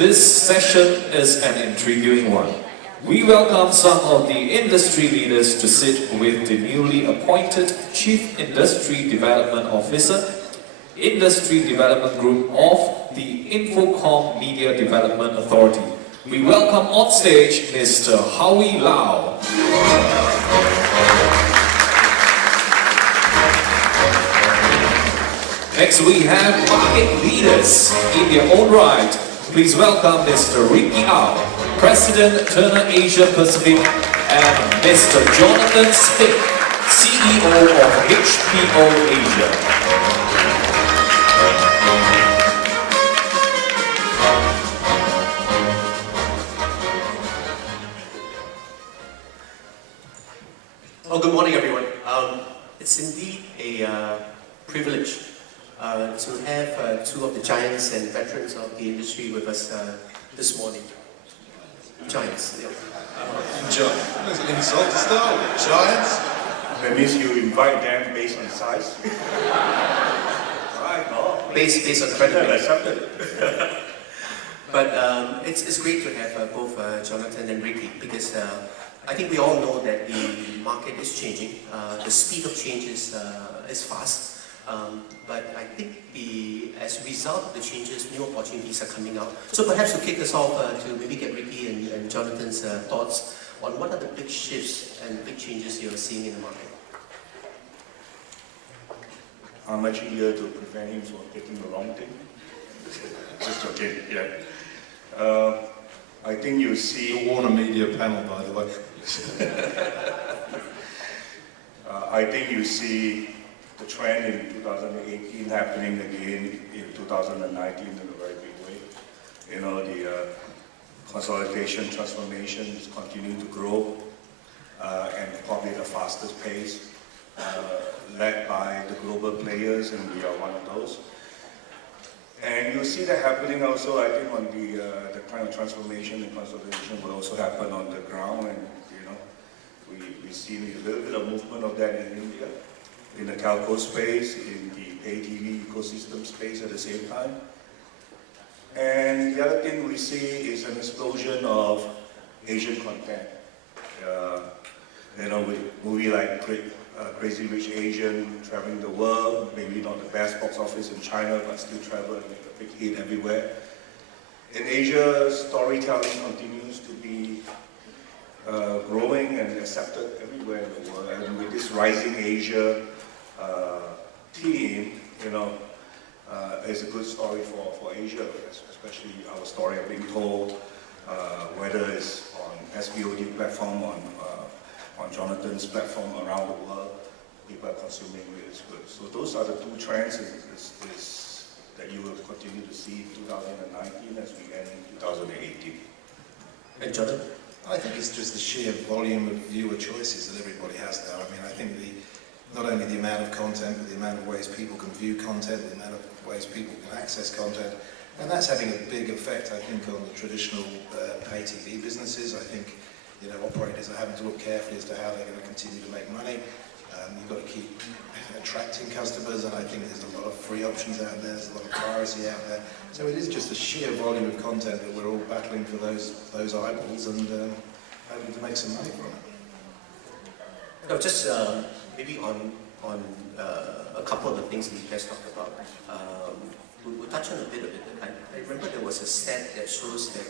This session is an intriguing one. We welcome some of the industry leaders to sit with the newly appointed Chief Industry Development Officer, Industry Development Group of the Infocom Media Development Authority. We welcome on stage Mr. Howie Lau. Next we have market leaders in their own right. Please welcome Mr. Ricky Au, President Turner Asia Pacific, and Mr. Jonathan Stick, CEO of HPO Asia. Well, good morning, everyone. It's indeed a privilege to have two of the giants and veterans of the industry with us this morning. Giants, yeah. That's an insult to start with. Giants? That means you invite them based on size? Right, no? Based on credibility. Accepted. But it's great to have both Jonathan and Ricky, because I think we all know that the market is changing. The speed of change is fast. But I think as a result of the changes, new opportunities are coming out. So perhaps to kick us off, to maybe get Ricky and Jonathan's thoughts on what are the big shifts and big changes you're seeing in the market. How much easier to prevent him from taking the wrong thing? Just joking, yeah. I think you see... You won a media panel, by the way. I think you see the trend in 2018 happening again in 2019 in a very big way. You know, the consolidation, transformation is continuing to grow, and probably the fastest pace, led by the global players, and we are one of those. And you'll see that happening also, I think, on the kind of transformation and consolidation will also happen on the ground, and you know, we see a little bit of movement of that in India, in the telco space, in the pay TV ecosystem space at the same time. And the other thing we see is an explosion of Asian content. You know, with movies like Crazy Rich Asian traveling the world, maybe not the best box office in China, but still travel and make a big hit everywhere. In Asia, storytelling continues to be growing and accepted everywhere in the world. And with this Rising Asia team, you know, it's a good story for Asia, especially our story of being told, whether it's on SVOD platform, on Jonathan's platform around the world, people are consuming it is good. So those are the two trends that you will continue to see in 2019 as we end in 2018. And Jonathan? I think it's just the sheer volume of viewer choices that everybody has now. I mean, I think not only the amount of content, but the amount of ways people can view content, the amount of ways people can access content, and that's having a big effect, I think, on the traditional pay TV businesses. I think, you know, operators are having to look carefully as to how they're going to continue to make money. You've got to keep attracting customers, and I think there's a lot of free options out there, there's a lot of piracy out there. So it is just a sheer volume of content that we're all battling for those eyeballs and hoping to make some money from it. No, just maybe on a couple of the things that you guys talked about. We'll touch on a bit of it. I remember there was a stat that shows that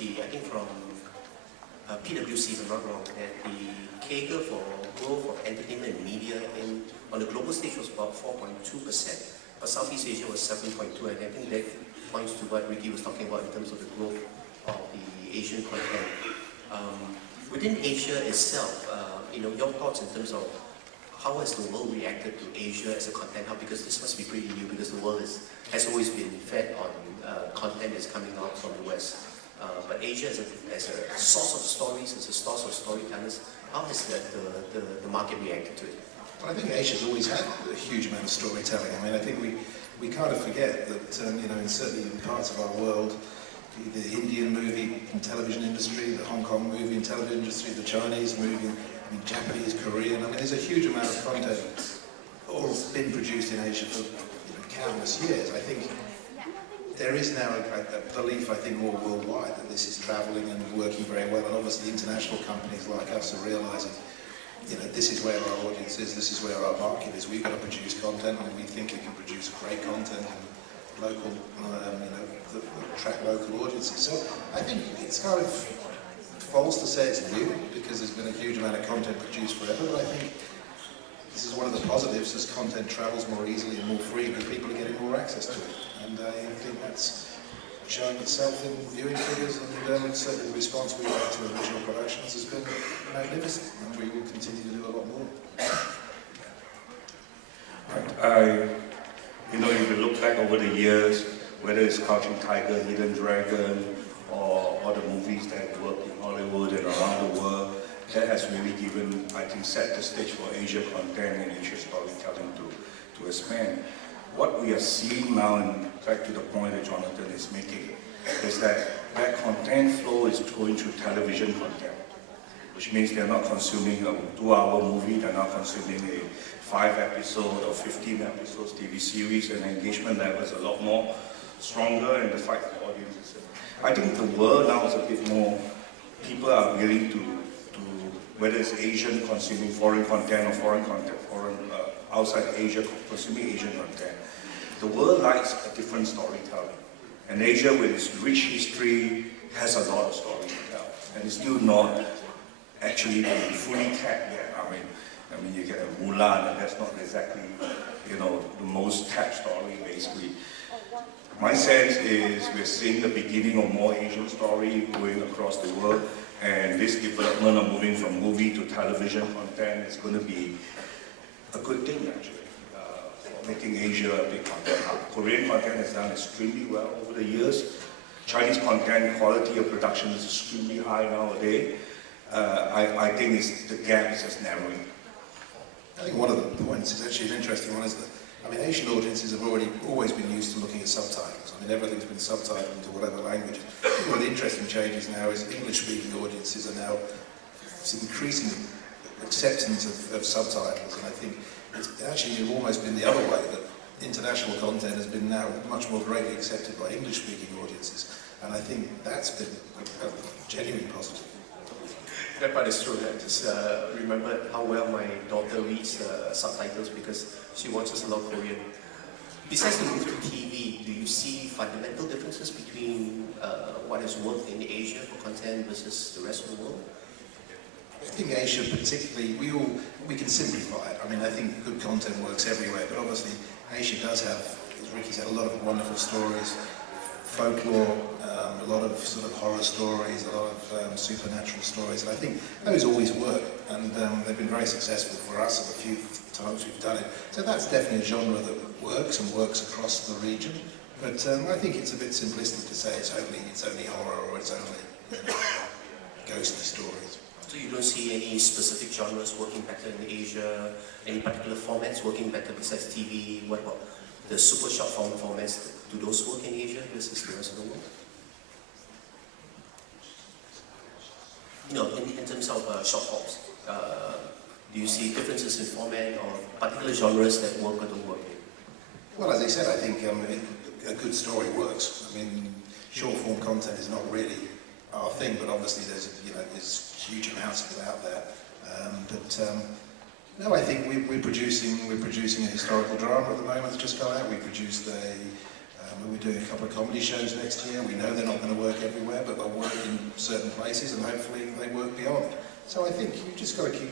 I think from PwC, if I'm not wrong, that the CAGR for growth of entertainment and media on the global stage was about 4.2%, but Southeast Asia was 7.2%, and I think that points to what Ricky was talking about in terms of the growth of the Asian content. Within Asia itself, you know, your thoughts in terms of how has the world reacted to Asia as a content hub? Because this must be pretty new, because the world has always been fed on content that's coming out from the West. But Asia as a source of stories, as a source of storytellers, how has the market reacted to it? Well, I think Asia's always had a huge amount of storytelling. I mean, I think we kind of forget that, you know, certainly in parts of our world, the Indian movie and television industry, the Hong Kong movie and television industry, the Chinese movie, I mean, Japanese, Korean, I mean, there's a huge amount of content all been produced in Asia for, you know, countless years. I think there is now a belief, I think, more worldwide that this is travelling and working very well, and obviously international companies like us are realising, you know, this is where our audience is, this is where our market is. We've got to produce content, and we think we can produce great content and local, you know, that attract local audiences. So I think it's kind of false to say it's new, because there's been a huge amount of content produced forever, but I think this is one of the positives. As content travels more easily and more freely, people are getting more access to it. And I think that's showing itself in viewing figures, and certainly the response we get to original productions has been magnificent, and we will continue to do a lot more. Right. You know, if you look back over the years, whether it's Crouching Tiger, Hidden Dragon, or the movies that work in Hollywood and around the world, that has really given, I think, set the stage for Asia content and Asia storytelling to expand. What we are seeing now, and back to the point that Jonathan is making, is that content flow is flowing through television content, which means they're not consuming a 2-hour movie, they're not consuming a 5-episode or 15 episodes TV series, and engagement level is a lot more stronger, and the fight for audiences. I think the world now is a bit more, people are willing to whether it's Asian consuming foreign content or foreign outside Asia consuming Asian content. The world likes a different storytelling. And Asia, with its rich history, has a lot of story to tell. And it's still not actually being fully tapped yet. I mean, you get a Mulan, and that's not exactly, you know, the most tapped story, basically. My sense is we're seeing the beginning of more Asian story going across the world, and this development of moving from movie to television content is going to be a good thing, actually, for making Asia a big content hub. Korean content has done extremely well over the years. Chinese content quality of production is extremely high nowadays. I think the gap is just narrowing. I think one of the points is actually an interesting one, is that, I mean, Asian audiences have always been used to looking at subtitles. I mean, everything's been subtitled into whatever language. One of the interesting changes now is English-speaking audiences are now increasing acceptance of subtitles, and I think it's actually almost been the other way, that international content has been now much more greatly accepted by English-speaking audiences, and I think that's been a genuine positive. That part is true. I just remembered how well my daughter reads subtitles because she watches a lot of Korean. Besides the move to TV, do you see fundamental differences between what has worked in Asia for content versus the rest of the world? I think Asia particularly, we can simplify it. I mean, I think good content works everywhere, but obviously Asia does have, as Ricky said, a lot of wonderful stories, folklore, a lot of sort of horror stories, a lot of supernatural stories, and I think those always work, and they've been very successful for us at the few times we've done it. So that's definitely a genre that works and works across the region, but I think it's a bit simplistic to say it's only horror or it's only, you know, ghostly stories. So you don't see any specific genres working better in Asia, any particular formats working better besides TV? What about the super short form formats? Do those work in Asia versus the rest of the world? No, in terms of short forms, do you see differences in format or particular genres that work or don't work? Well, as I said, I think a good story works. I mean, short form content is not really our thing, but obviously there's huge amounts of it out there. No, I think we're producing a historical drama at the moment that's just come out. We produced we're doing a couple of comedy shows next year. We know they're not going to work everywhere, but they'll work in certain places, and hopefully they work beyond. So I think you've just got to keep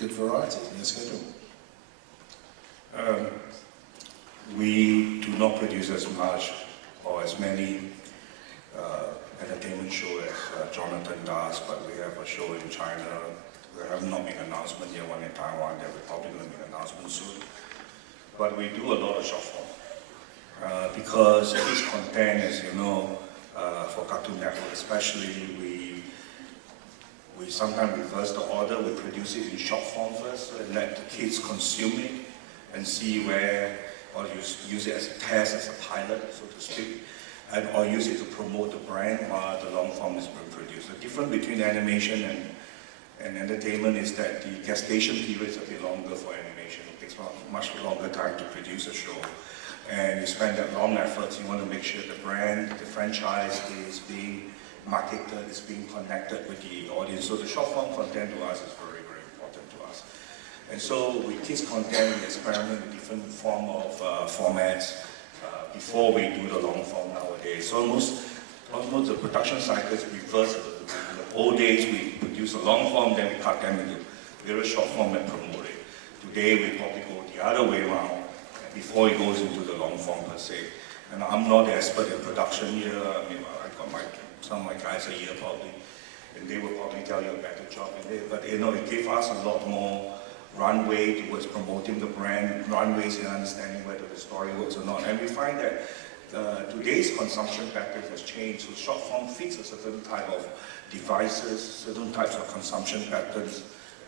good variety in your schedule. We do not produce as much or as many entertainment shows as Jonathan does, but we have a show in China. We have not made an announcement yet, one in Taiwan, that we're probably going to make an announcement soon. But we do a lot of short form. Because this content, as you know, for Cartoon Network especially, we sometimes reverse the order. We produce it in short form first and let the kids consume it and see where, or use it as a test, as a pilot, so to speak, or use it to promote the brand while the long form is being produced. The difference between animation and entertainment is that the gestation period is a bit longer for animation. It takes much longer time to produce a show. and you spend that long effort, you want to make sure the brand, the franchise is being marketed, is being connected with the audience. So the short form content to us is very, very important to us. And so with kids content, we experiment with different form of formats before we do the long form nowadays. So almost the production cycle is reversible. In the old days, we produce a long form, then we cut them into very short form and promote it. Today, we probably go the other way around before it goes into the long form per se. And I'm not the expert in production here. I mean, I got some of my guys are here probably, and they will probably tell you a better job in it. But you know, it gave us a lot more runway towards promoting the brand, runways in understanding whether the story works or not. And we find that today's consumption pattern has changed. So short form fits a certain type of devices, certain types of consumption patterns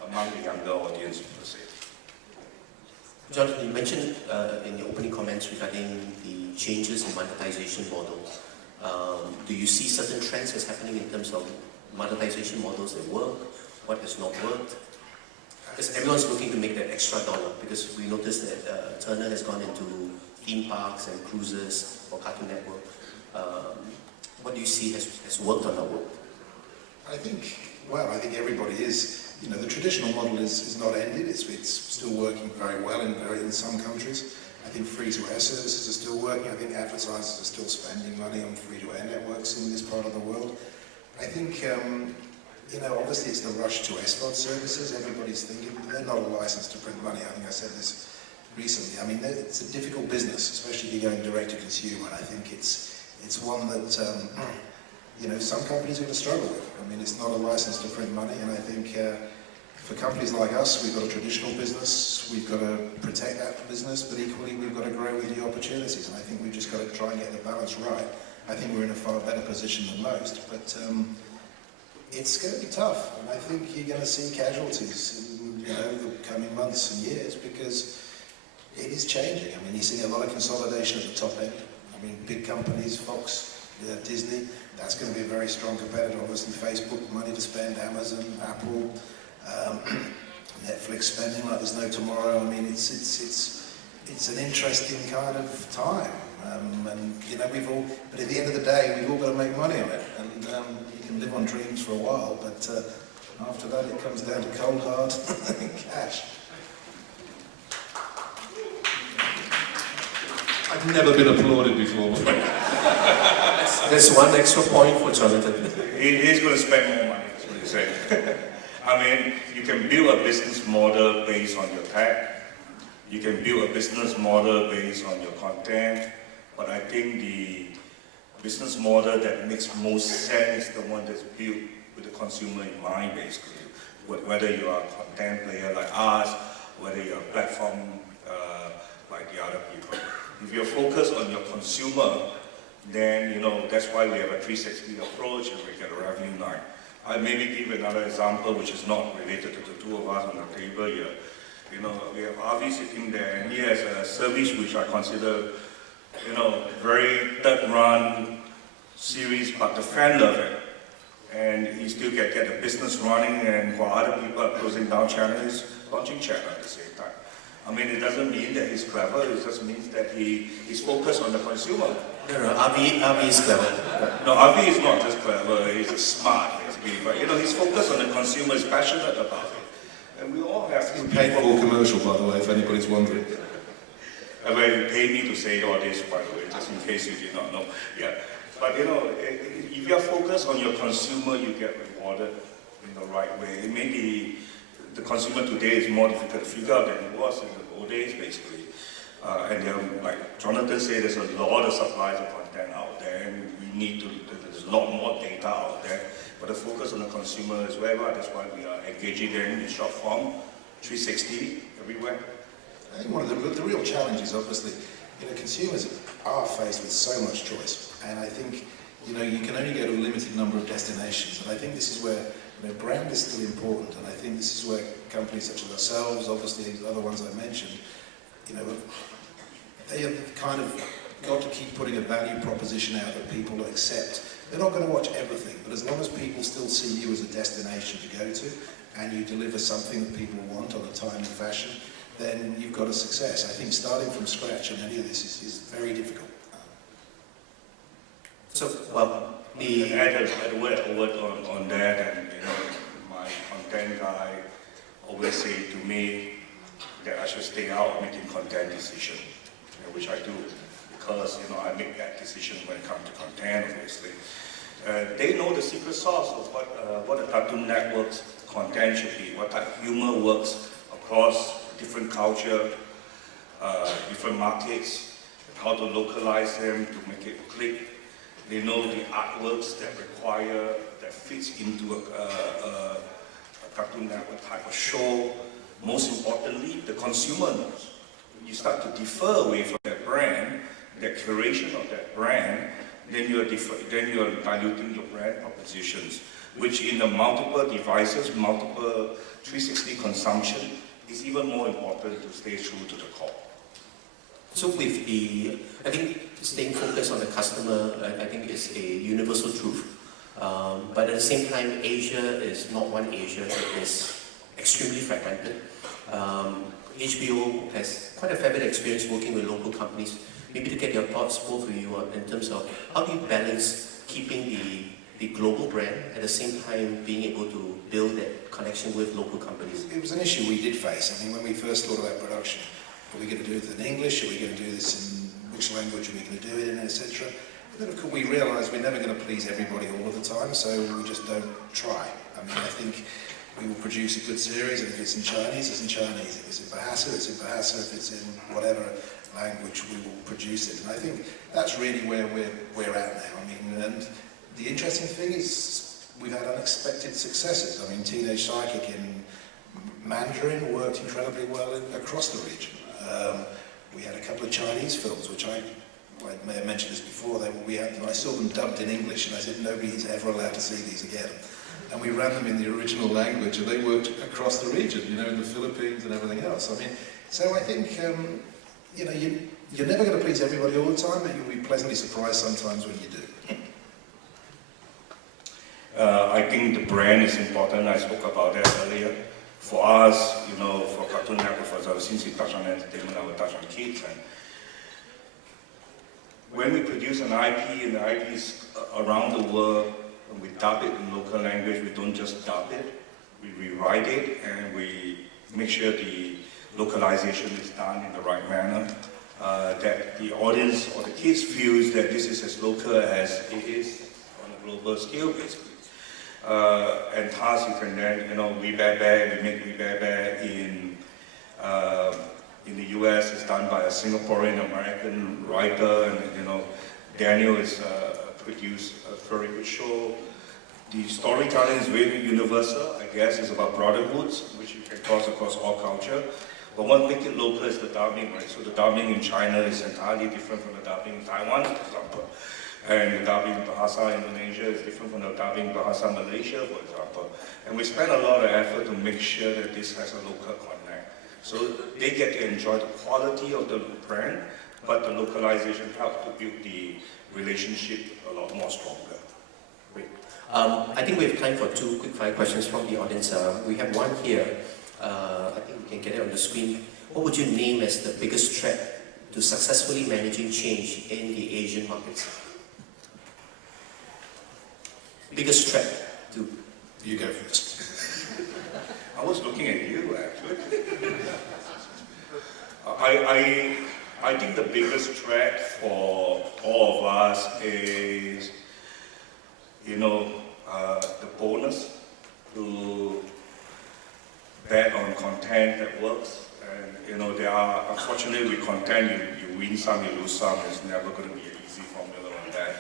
among the younger audience per se. Jonathan, you mentioned in your opening comments regarding the changes in monetization models. Do you see certain trends that's happening in terms of monetization models that work, what has not worked? Because everyone's looking to make that extra dollar, because we noticed that Turner has gone into theme parks and cruises for Cartoon Network. What do you see has worked or not worked? I think everybody is. You know, the traditional model is not ended. It's still working very well in some countries. I think free-to-air services are still working. I think advertisers are still spending money on free-to-air networks in this part of the world. I think, you know, obviously it's the rush to SVOD services. Everybody's thinking they're not a license to print money. I think I said this recently. I mean, it's a difficult business, especially if you're going direct to consumer. And I think it's one that you know, some companies are going to struggle with. I mean, it's not a license to print money, and I think for companies like us, we've got a traditional business, we've got to protect that business, but equally we've got to grow with the opportunities, and I think we've just got to try and get the balance right. I think we're in a far better position than most, but it's going to be tough, and I think you're going to see casualties in, you know, the coming months and years, because it is changing. I mean, you're seeing a lot of consolidation at the top end. I mean, big companies, Fox, Disney, that's going to be a very strong competitor. Obviously, Facebook, money to spend, Amazon, Apple, Netflix spending like there's no tomorrow. I mean, it's an interesting kind of time, and you know, but at the end of the day, we've all got to make money on it, and you can live on dreams for a while, but after that, it comes down to cold hard cash. I've never been applauded before. That's one extra point for Jonathan. He's going to spend more money, that's what he's saying. I mean, you can build a business model based on your tech. You can build a business model based on your content. But I think the business model that makes most sense is the one that's built with the consumer in mind, basically. Whether you are a content player like us, whether you're a platform like the other people. If you're focused on your consumer, then, you know, that's why we have a 360 approach and we get a revenue line. I'll maybe give another example which is not related to the two of us on the table here. You know, we have Avi sitting there, and he has a service which I consider, you know, very third-run series, but the fan love it. And he still can get the business running, and while other people are closing down channels, launching channel at the same time. I mean, it doesn't mean that he's clever, it just means that he is focused on the consumer. No, Avi is clever. No, Avi is not just clever, he's smart, basically. But, you know, he's focused on the consumer, he's passionate about it. And we all have to Paid for commercial, by the way, if anybody's wondering. Well, you paid me to say all this, by the way, just in case you did not know. Yeah. But, you know, if you're focused on your consumer, you get rewarded in the right way. It may be the consumer today is more difficult to figure out than it was in the old days, basically. And like Jonathan said, there's a lot of supplies of content out there, and we need to, there's a lot more data out there. But the focus on the consumer is wherever, that's why we are engaging them in short form, 360, everywhere. I think one of the real challenges, obviously, you know, consumers are faced with so much choice, and I think, you know, you can only go to a limited number of destinations, and I think this is where, you know, brand is still important, and I think this is where companies such as ourselves, obviously the other ones I mentioned, you know, they have kind of got to keep putting a value proposition out that people accept. They're not going to watch everything, but as long as people still see you as a destination to go to, and you deliver something that people want on a timely fashion, then you've got a success. I think starting from scratch on any of this is very difficult. So, well, And add a word on that, and my content guy always say to me that I should stay out of making content decisions, which I do, because I make that decision when it comes to content, obviously. They know the secret sauce of what the Cartoon Network's content should be, what type of humor works across different culture, different markets, how to localize them to make it click. They know the artworks that fits into a Cartoon Network type of show. Most importantly, the consumer knows. When you start to differ away from that brand, that curation of that brand, then you are diluting your brand propositions, which in the multiple devices, multiple 360 consumption, is even more important to stay true to the core. So with I think staying focused on the customer, I think is a universal truth. But at the same time, Asia is not one Asia, it is extremely fragmented. HBO has quite a fair bit of experience working with local companies. Maybe to get your thoughts, both of you, in terms of how do you balance keeping the global brand, at the same time being able to build that connection with local companies? It was an issue we did face. I mean, when we first thought about production, are we going to do it in English? Are we going to do this in which language are we going to do it in, etc.? But then, of course, we realised we're never going to please everybody all of the time, so we just don't try. I mean, I think we will produce a good series, and if it's in Chinese, it's in Chinese. If it's in Bahasa, it's in Bahasa. If it's in whatever language, we will produce it. And I think that's really where we're at now. I mean, and the interesting thing is we've had unexpected successes. I mean, Teenage Psychic in Mandarin worked incredibly well across the region. We had a couple of Chinese films, which I may have mentioned this before. I saw them dubbed in English, and I said nobody's ever allowed to see these again. And we ran them in the original language, and they worked across the region, in the Philippines and everything else. I mean, so I think, you're never going to please everybody all the time, but you'll be pleasantly surprised sometimes when you do. I think the brand is important. I spoke about that earlier. For us, for Cartoon Network, for example, since we touch on entertainment, I will touch on kids. And when we produce an IP, and the IP is around the world, and we dub it in local language, we don't just dub it, we rewrite it, and we make sure the localization is done in the right manner, that the audience or the kids feels that this is as local as it is on a global scale, basically. And thus you can then, We Bear Bear, we make We Bear Bear in the US, it's done by a Singaporean-American writer, and Daniel is produced a very good show. The storytelling is really universal, I guess. It's about brotherhoods, which you can cross across all culture. But what makes it local is the dubbing, right? So the dubbing in China is entirely different from the dubbing in Taiwan, for example. And the dubbing Bahasa Indonesia is different from the dubbing Bahasa Malaysia, for example. And we spend a lot of effort to make sure that this has a local connect. So they get to enjoy the quality of the brand, but the localization helps to build the relationship a lot more stronger. Great. I think we have time for 2 quick fire questions from the audience. We have one here. I think we can get it on the screen. What would you name as the biggest threat to successfully managing change in the Asian markets? Biggest threat to... You go first. I was looking at you, actually. I think the biggest threat for all of us is, the bonus to bet on content that works. And, unfortunately with content, you win some, you lose some. It's never going to be an easy formula on that.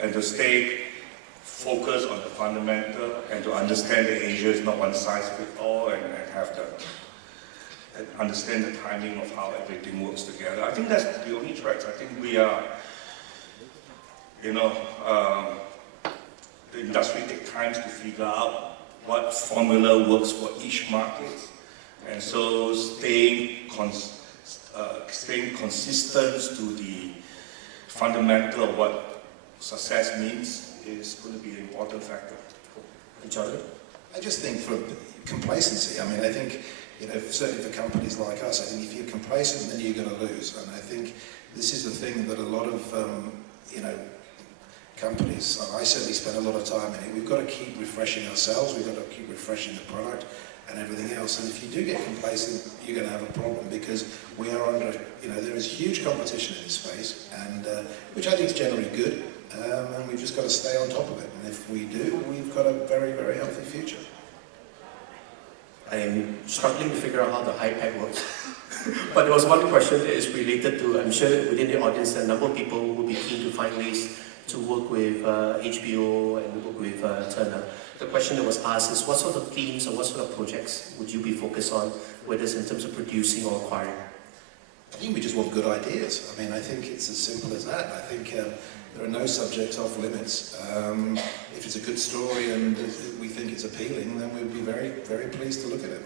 And to stay focused on the fundamental and to understand that Asia is not one size fits all, and understand the timing of how everything works together. I think that's the only threat. I think we are, the industry takes time to figure out what formula works for each market. And so staying consistent to the fundamental of what success means is going to be an important factor. Charlie? I just think for complacency, I mean, I think certainly for companies like us, I think if you're complacent, then you're going to lose. And I think this is the thing that a lot of, companies, I certainly spend a lot of time in it. We've got to keep refreshing ourselves, we've got to keep refreshing the product and everything else. And if you do get complacent, you're going to have a problem, because we are under, there is huge competition in this space, and which I think is generally good, and we've just got to stay on top of it. And if we do, we've got a very, very healthy future. I'm struggling to figure out how the iPad works. But there was one question that is related to, I'm sure within the audience, a number of people will be keen to find ways to work with HBO and work with Turner. The question that was asked is, what sort of themes or what sort of projects would you be focused on, whether it's in terms of producing or acquiring? I think we just want good ideas. I mean, I think it's as simple as that. I think there are no subjects off limits. If it's a good story and we think it's appealing, then we'd be very, very pleased to look at it.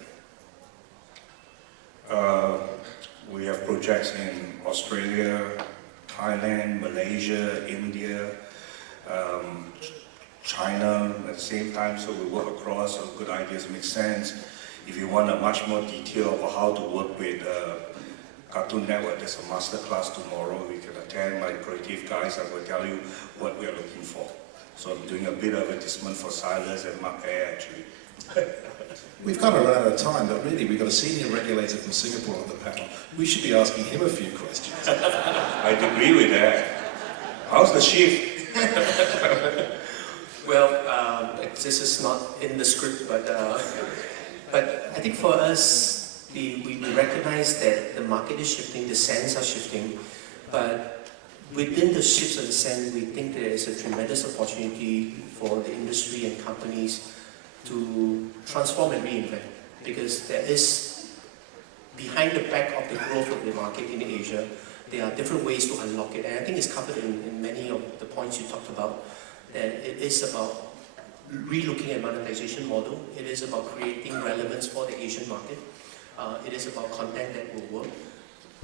We have projects in Australia, Thailand, Malaysia, India, China at the same time, so we work across, so good ideas make sense. If you want a much more detail of how to work with Cartoon Network, there's a master class tomorrow. We can attend. My creative guys will tell you what we are looking for. So I'm doing a bit of advertisement for Silas and Mark Air, actually. We've got to run out of time, but really we've got a senior regulator from Singapore on the panel. We should be asking him a few questions. I'd agree with that. How's the shift? Well, this is not in the script, but I think for us, we recognize that the market is shifting, the sands are shifting, but within the shifts of the sand, we think there is a tremendous opportunity for the industry and companies to transform and reinvent, because there is, behind the back of the growth of the market in Asia, there are different ways to unlock it. And I think it's covered in many of the points you talked about, that it is about re-looking at monetization model, it is about creating relevance for the Asian market, it is about content that will work.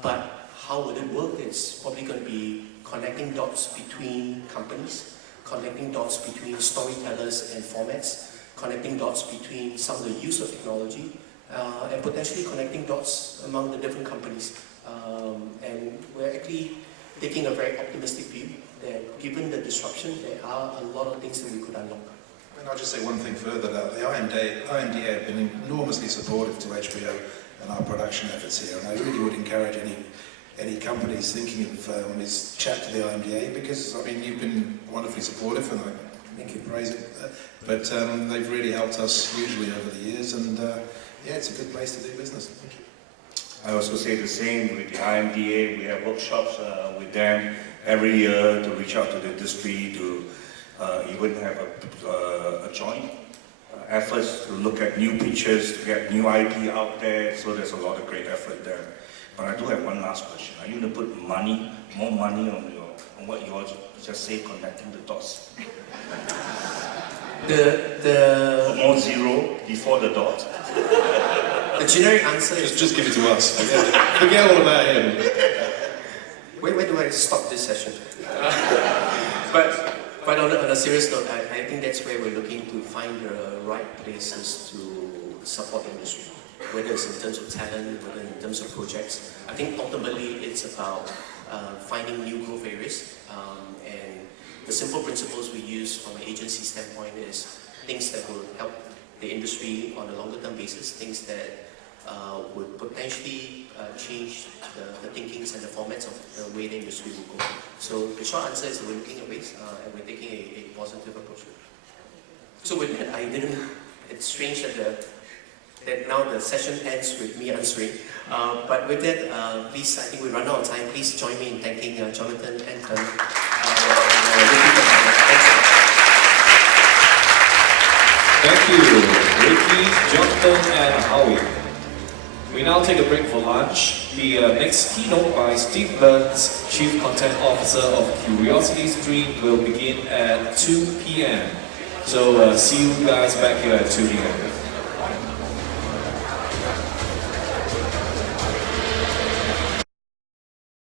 But how would it work? It's probably going to be connecting dots between companies, connecting dots between storytellers and formats, connecting dots between some of the use of technology, and potentially connecting dots among the different companies. And we're actually taking a very optimistic view that given the disruption, there are a lot of things that we could unlock. And I'll just say one thing further, that the IMDA have been enormously supportive to HBO and our production efforts here, and I really would encourage any companies thinking of this chat to the IMDA, because I mean you've been wonderfully supportive, and I think you praise it, but they've really helped us hugely over the years, and yeah, it's a good place to do business. Thank you. I also say the same with the IMDA. We have workshops with them every year to reach out to the industry, to even have a joint efforts to look at new pictures, to get new IP out there. So there's a lot of great effort there. But I do have one last question. Are you going to put more money on what you all just say, connecting the dots? More zero before the dot? The generic answer is Just give it to us. Forget all about him. where do I stop this session? But on a serious note, I think that's where we're looking to find the right places to support the industry, whether it's in terms of talent, whether in terms of projects. I think ultimately it's about finding new growth areas, and the simple principles we use from an agency standpoint is things that will help the industry on a longer term basis, things that would potentially change the thinkings and the formats of the way the industry will go. So the short answer is that we're looking at ways and we're taking a positive approach. So with that, it's strange that now the session ends with me answering. But with that, please, I think we run out of time. Please join me in thanking Jonathan and Thank you, Ricky, Jonathan, and Howie. We now take a break for lunch. The next keynote by Steve Burns, Chief Content Officer of Curiosity Stream, will begin at 2 p.m. So see you guys back here at 2 p.m.